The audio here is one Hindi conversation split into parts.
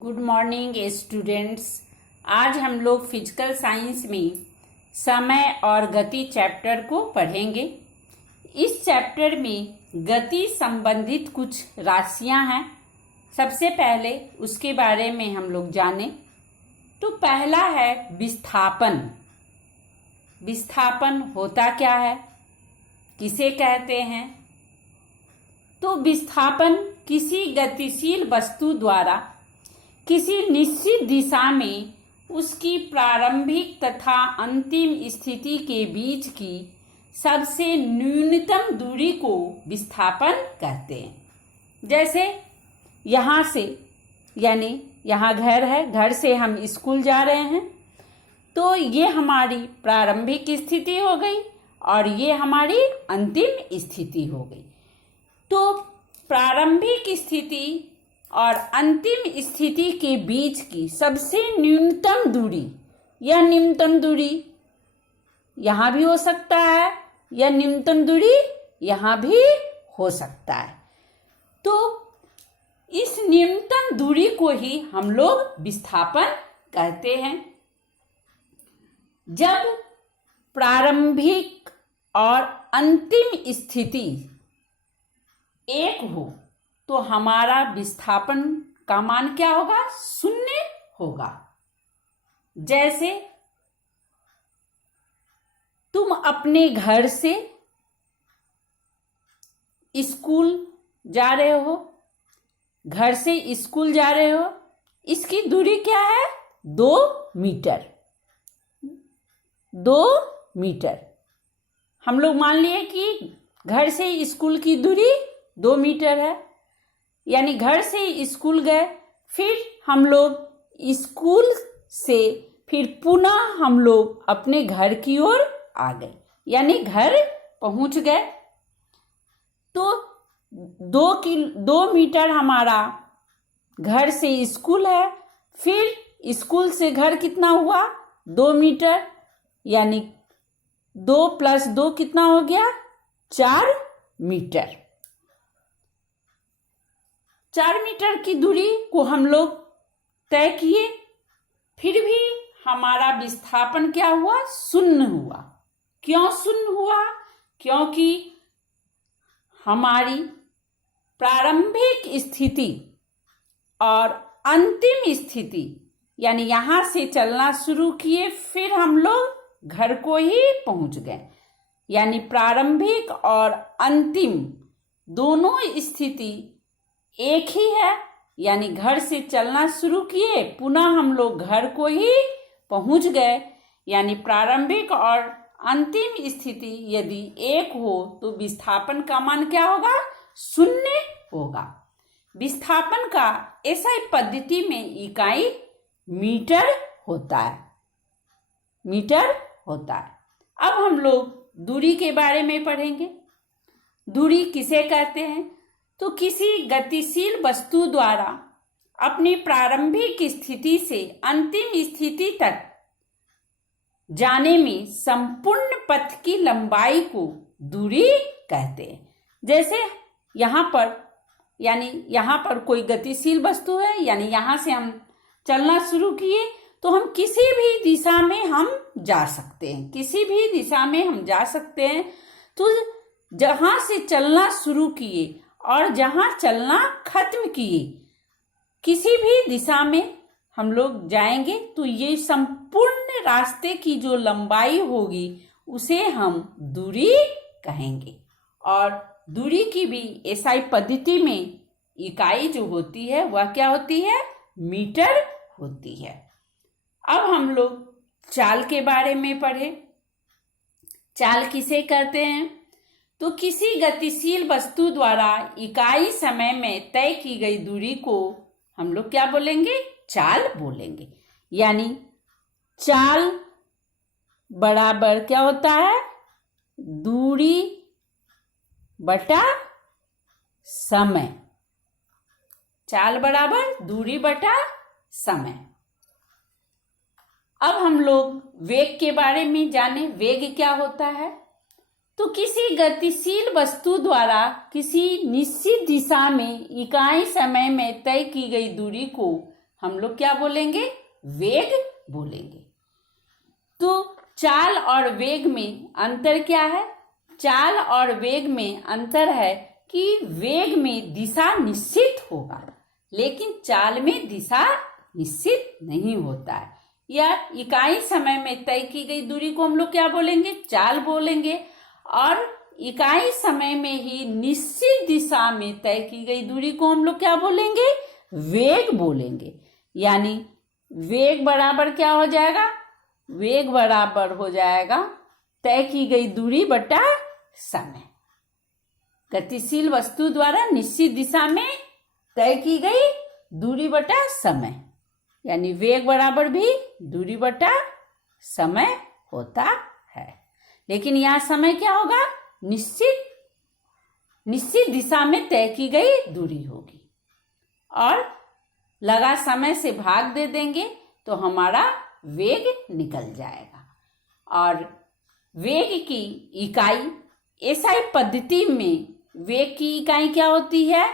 Good morning students. आज हम लोग फिजिकल साइंस में समय और गति चैप्टर को पढ़ेंगे। इस चैप्टर में गति संबंधित कुछ राशियां हैं। सबसे पहले उसके बारे में हम लोग जानें तो पहला है विस्थापन। विस्थापन होता क्या है, किसे कहते हैं? तो विस्थापन किसी गतिशील वस्तु द्वारा किसी निश्चित दिशा में उसकी प्रारंभिक तथा अंतिम स्थिति के बीच की सबसे न्यूनतम दूरी को विस्थापन कहते हैं। जैसे यहाँ से, यानी यहाँ घर है, घर से हम स्कूल जा रहे हैं, तो ये हमारी प्रारंभिक स्थिति हो गई और ये हमारी अंतिम स्थिति हो गई। तो प्रारंभिक स्थिति और अंतिम स्थिति के बीच की सबसे न्यूनतम दूरी या न्यूनतम दूरी यहाँ भी हो सकता है या न्यूनतम दूरी यहाँ भी हो सकता है। तो इस न्यूनतम दूरी को ही हम लोग विस्थापन कहते हैं। जब प्रारंभिक और अंतिम स्थिति एक हो तो हमारा विस्थापन का मान क्या होगा? शून्य होगा। जैसे तुम अपने घर से स्कूल जा रहे हो, घर से स्कूल जा रहे हो, इसकी दूरी क्या है? 2 मीटर। 2 मीटर हम लोग मान लिए कि घर से स्कूल की दूरी 2 मीटर है। यानी घर से स्कूल गए, फिर हम लोग स्कूल से फिर पुनः हम लोग अपने घर की ओर आ गए, यानी घर पहुंच गए। तो 2 मीटर हमारा घर से स्कूल है, फिर स्कूल से घर कितना हुआ? 2 मीटर, यानी 2 + 2 कितना हो गया? 4 मीटर। 4 मीटर की दूरी को हम लोग तय किए, फिर भी हमारा विस्थापन क्या हुआ? शून्य हुआ। क्यों शून्य हुआ? क्योंकि हमारी प्रारंभिक स्थिति और अंतिम स्थिति, यानी यहाँ से चलना शुरू किए, फिर हम लोग घर को ही पहुंच गए। यानी प्रारंभिक और अंतिम दोनों स्थिति एक ही है। यानी घर से चलना शुरू किए, पुनः हम लोग घर को ही पहुंच गए। यानी प्रारंभिक और अंतिम स्थिति यदि एक हो तो विस्थापन का मान क्या होगा? शून्य होगा। विस्थापन का एसआई पद्धति में इकाई मीटर होता है। मीटर होता है। अब हम लोग दूरी के बारे में पढ़ेंगे। दूरी किसे कहते हैं? तो किसी गतिशील वस्तु द्वारा अपनी प्रारंभिक स्थिति से अंतिम स्थिति तक जाने में संपूर्ण पथ की लंबाई को दूरी कहते हैं। जैसे यहाँ पर, यानी यहाँ पर कोई गतिशील वस्तु है, यानी यहाँ से हम चलना शुरू किए तो हम किसी भी दिशा में हम जा सकते हैं। किसी भी दिशा में हम जा सकते हैं। तो जहाँ से चलना शुरू किए और जहाँ चलना खत्म किए, किसी भी दिशा में हम लोग जाएंगे तो ये संपूर्ण रास्ते की जो लंबाई होगी उसे हम दूरी कहेंगे। और दूरी की भी एसआई पद्धति में इकाई जो होती है वह क्या होती है? मीटर होती है। अब हम लोग चाल के बारे में पढ़े। चाल किसे कहते हैं? तो किसी गतिशील वस्तु द्वारा इकाई समय में तय की गई दूरी को हम लोग क्या बोलेंगे? चाल बोलेंगे। यानी चाल बराबर क्या होता है? दूरी बटा समय। चाल बराबर दूरी बटा समय। अब हम लोग वेग के बारे में जाने। वेग क्या होता है? तो किसी गतिशील वस्तु द्वारा किसी निश्चित दिशा में इकाई समय में तय की गई दूरी को हम लोग क्या बोलेंगे? वेग बोलेंगे। तो चाल और वेग में अंतर क्या है? चाल और वेग में अंतर है कि वेग में दिशा निश्चित होगा, लेकिन चाल में दिशा निश्चित नहीं होता है। या इकाई समय में तय की गई दूरी को हम लोग क्या बोलेंगे? चाल बोलेंगे। और इकाई समय में ही निश्चित दिशा में तय की गई दूरी को हम लोग क्या बोलेंगे? वेग बोलेंगे। यानी वेग बराबर क्या हो जाएगा? वेग बराबर हो जाएगा तय की गई दूरी बटा समय। गतिशील वस्तु द्वारा निश्चित दिशा में तय की गई दूरी बटा समय, यानी वेग बराबर भी दूरी बटा समय होता है। लेकिन यहाँ समय क्या होगा? निश्चित दिशा में तय की गई दूरी होगी। और लगा समय से भाग दे देंगे तो हमारा वेग निकल जाएगा। और वेग की इकाई एसआई पद्धति में वेग की इकाई क्या होती है?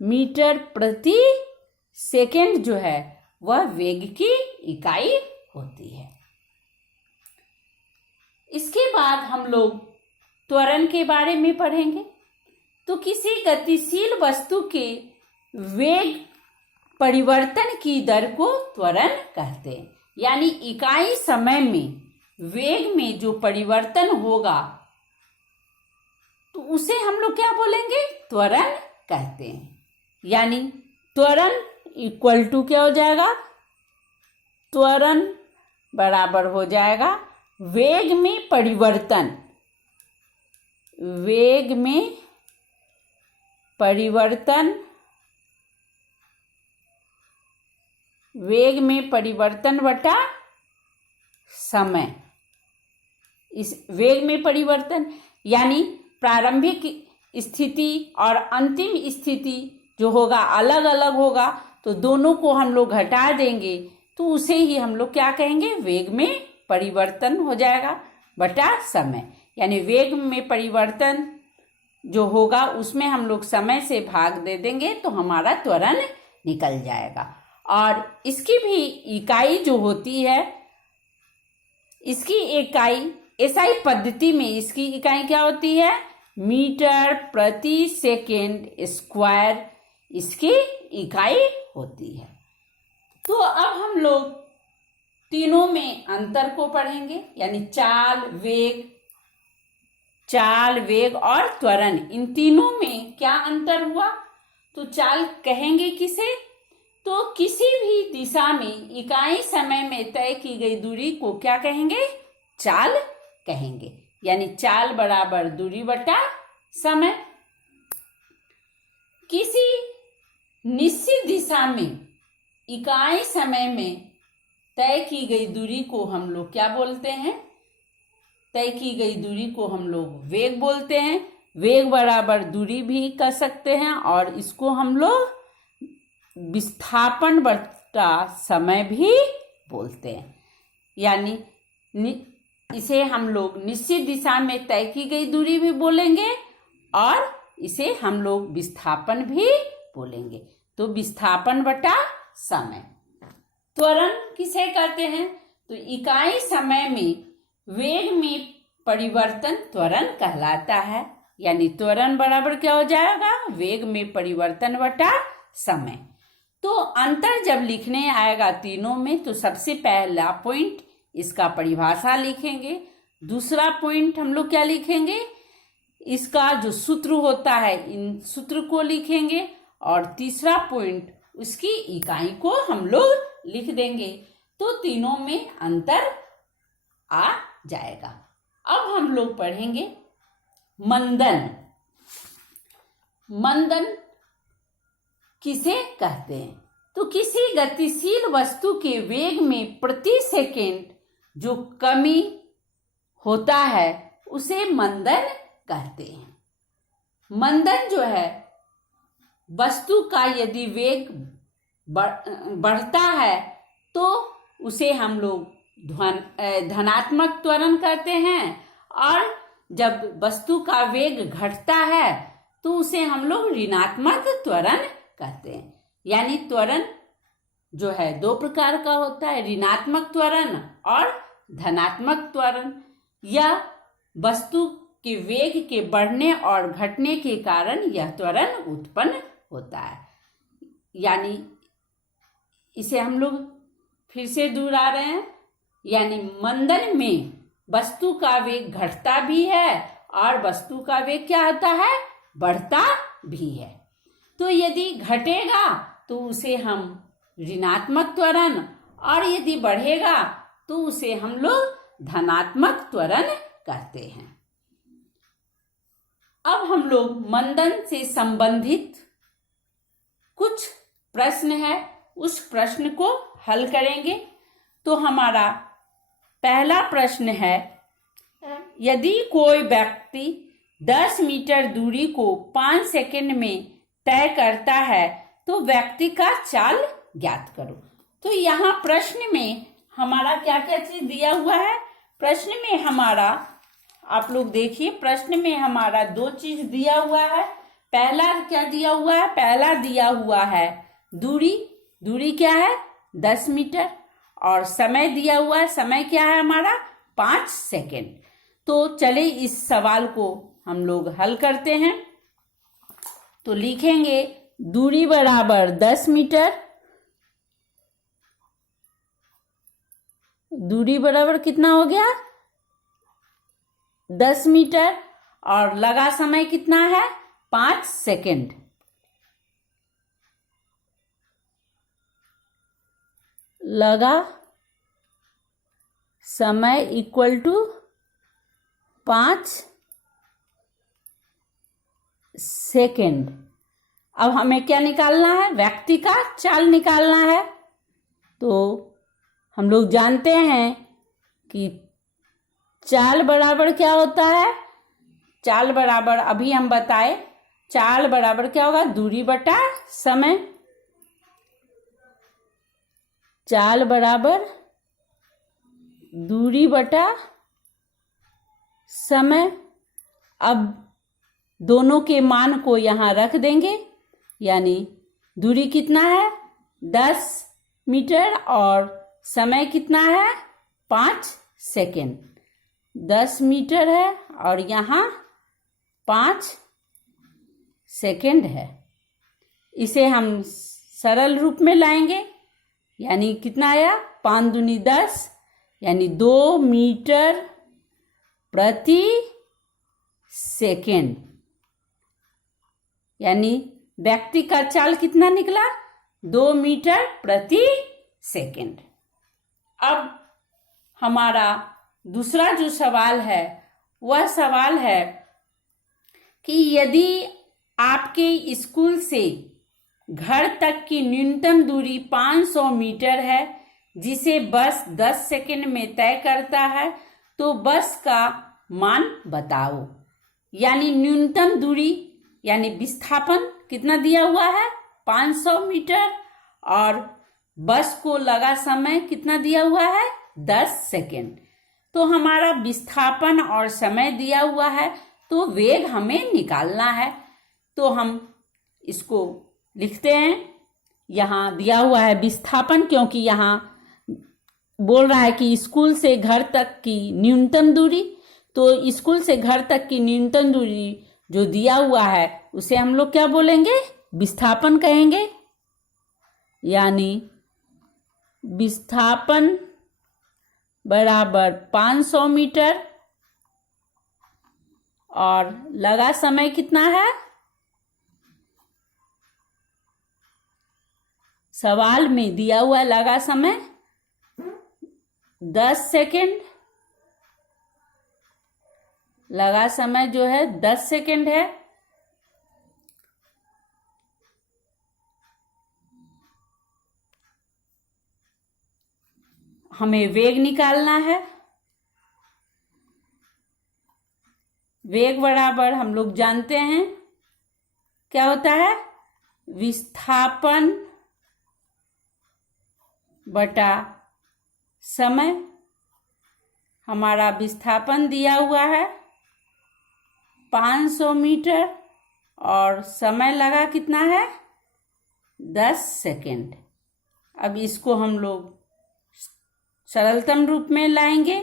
मीटर प्रति सेकेंड जो है वह वेग की इकाई होती है। इसके बाद हम लोग त्वरण के बारे में पढ़ेंगे। तो किसी गतिशील वस्तु के वेग परिवर्तन की दर को त्वरण कहते हैं। यानी इकाई समय में वेग में जो परिवर्तन होगा तो उसे हम लोग क्या बोलेंगे? त्वरण कहते हैं। यानी त्वरण इक्वल टू क्या हो जाएगा? त्वरण बराबर हो जाएगा वेग में परिवर्तन। वेग में परिवर्तन बटा समय। इस वेग में परिवर्तन यानी प्रारंभिक स्थिति और अंतिम स्थिति जो होगा अलग अलग होगा, तो दोनों को हम लोग घटा देंगे तो उसे ही हम लोग क्या कहेंगे? वेग में परिवर्तन हो जाएगा बटा समय। यानी वेग में परिवर्तन जो होगा उसमें हम लोग समय से भाग दे देंगे तो हमारा त्वरण निकल जाएगा। और इसकी भी इकाई जो होती है, इसकी इकाई एसआई पद्धति में इसकी इकाई क्या होती है? मीटर प्रति सेकेंड स्क्वायर इसकी इकाई होती है। तो अब हम लोग तीनों में अंतर को पढ़ेंगे, यानी चाल, वेग और त्वरण, इन तीनों में क्या अंतर हुआ? तो चाल कहेंगे किसे? तो किसी भी दिशा में इकाई समय में तय की गई दूरी को क्या कहेंगे? चाल कहेंगे। यानी चाल बराबर दूरी बटा समय। किसी निश्चित दिशा में इकाई समय में तय की गई दूरी को हम लोग क्या बोलते हैं? तय की गई दूरी को हम लोग वेग बोलते हैं। वेग बराबर दूरी भी कर सकते हैं और इसको हम लोग विस्थापन बटा समय भी बोलते हैं। यानी इसे हम लोग निश्चित दिशा में तय की गई दूरी भी बोलेंगे और इसे हम लोग विस्थापन भी बोलेंगे। तो विस्थापन बटा समय। त्वरण किसे कहते हैं? तो इकाई समय में वेग में परिवर्तन त्वरण कहलाता है। यानी त्वरण बराबर क्या हो जाएगा? वेग में परिवर्तन बटा समय। तो अंतर जब लिखने आएगा तीनों में, तो सबसे पहला पॉइंट इसका परिभाषा लिखेंगे। दूसरा पॉइंट हम लोग क्या लिखेंगे? इसका जो सूत्र होता है, इन सूत्र को लिखेंगे। और तीसरा पॉइंट उसकी इकाई को हम लोग लिख देंगे। तो तीनों में अंतर आ जाएगा। अब हम लोग पढ़ेंगे मंदन। मंदन किसे कहते हैं? तो किसी गतिशील वस्तु के वेग में प्रति सेकेंड जो कमी होता है उसे मंदन कहते हैं। मंदन जो है वस्तु का यदि वेग बढ़ता है तो उसे हम लोग धनात्मक त्वरण कहते हैं, और जब वस्तु का वेग घटता है तो उसे हम लोग ऋणात्मक त्वरण कहते हैं। यानी त्वरण जो है दो प्रकार का होता है, ऋणात्मक त्वरण और धनात्मक त्वरण। यह वस्तु के वेग के बढ़ने और घटने के कारण यह त्वरण उत्पन्न होता है। यानी इसे हम लोग फिर से दोहरा रहे हैं, यानी मंदन में वस्तु का वेग घटता भी है और वस्तु का वेग क्या होता है, बढ़ता भी है। तो यदि घटेगा तो उसे हम ऋणात्मक त्वरण, और यदि बढ़ेगा तो उसे हम लोग धनात्मक त्वरण कहते हैं। अब हम लोग मंदन से संबंधित कुछ प्रश्न है, उस प्रश्न को हल करेंगे। तो हमारा पहला प्रश्न है, यदि कोई व्यक्ति 10 मीटर दूरी को 5 सेकंड में तय करता है तो व्यक्ति का चाल ज्ञात करो। तो यहाँ प्रश्न में हमारा क्या क्या चीज दिया हुआ है। प्रश्न में हमारा, आप लोग देखिए, प्रश्न में हमारा दो चीज दिया हुआ है। पहला क्या दिया हुआ है, पहला दिया हुआ है दूरी। दूरी क्या है, 10 मीटर, और समय दिया हुआ है, समय क्या है हमारा, 5 सेकेंड। तो चले इस सवाल को हम लोग हल करते हैं। तो लिखेंगे दूरी बराबर 10 मीटर, दूरी बराबर कितना हो गया, 10 मीटर, और लगा समय कितना है, 5 सेकेंड। लगा समय इक्वल टू 5 सेकेंड। अब हमें क्या निकालना है, व्यक्ति का चाल निकालना है। तो हम लोग जानते हैं कि चाल बराबर क्या होता है, चाल बराबर अभी हम बताए, चाल बराबर क्या होगा, दूरी बटा समय। चाल बराबर दूरी बटा समय। अब दोनों के मान को यहाँ रख देंगे, यानी दूरी कितना है, 10 मीटर, और समय कितना है, 5 सेकेंड। 10 मीटर है और यहाँ 5 सेकेंड है। इसे हम सरल रूप में लाएंगे, यानी कितना आया, 5 दूनी 10, यानी 2 मीटर प्रति सेकेंड। यानी व्यक्ति का चाल कितना निकला, 2 मीटर प्रति सेकेंड। अब हमारा दूसरा जो सवाल है वह सवाल है कि यदि आपके स्कूल से घर तक की न्यूनतम दूरी 500 मीटर है, जिसे बस 10 सेकंड में तय करता है, तो बस का मान बताओ। यानी न्यूनतम दूरी यानी विस्थापन कितना दिया हुआ है, 500 मीटर, और बस को लगा समय कितना दिया हुआ है, 10 सेकंड। तो हमारा विस्थापन और समय दिया हुआ है, तो वेग हमें निकालना है। तो हम इसको लिखते हैं। यहाँ दिया हुआ है विस्थापन, क्योंकि यहाँ बोल रहा है कि स्कूल से घर तक की न्यूनतम दूरी, तो स्कूल से घर तक की न्यूनतम दूरी जो दिया हुआ है उसे हम लोग क्या बोलेंगे, विस्थापन कहेंगे। यानी विस्थापन बराबर 500 मीटर, और लगा समय कितना है, सवाल में दिया हुआ लगा समय 10 सेकेंड। लगा समय जो है 10 सेकेंड है। हमें वेग निकालना है। वेग बराबर हम लोग जानते हैं क्या होता है, विस्थापन बटा समय। हमारा विस्थापन दिया हुआ है 500 मीटर, और समय लगा कितना है, 10 सेकेंड। अब इसको हम लोग सरलतम रूप में लाएंगे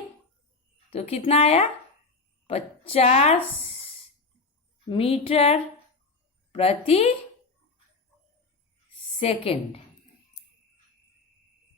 तो कितना आया? 50 मीटर प्रति सेकेंड।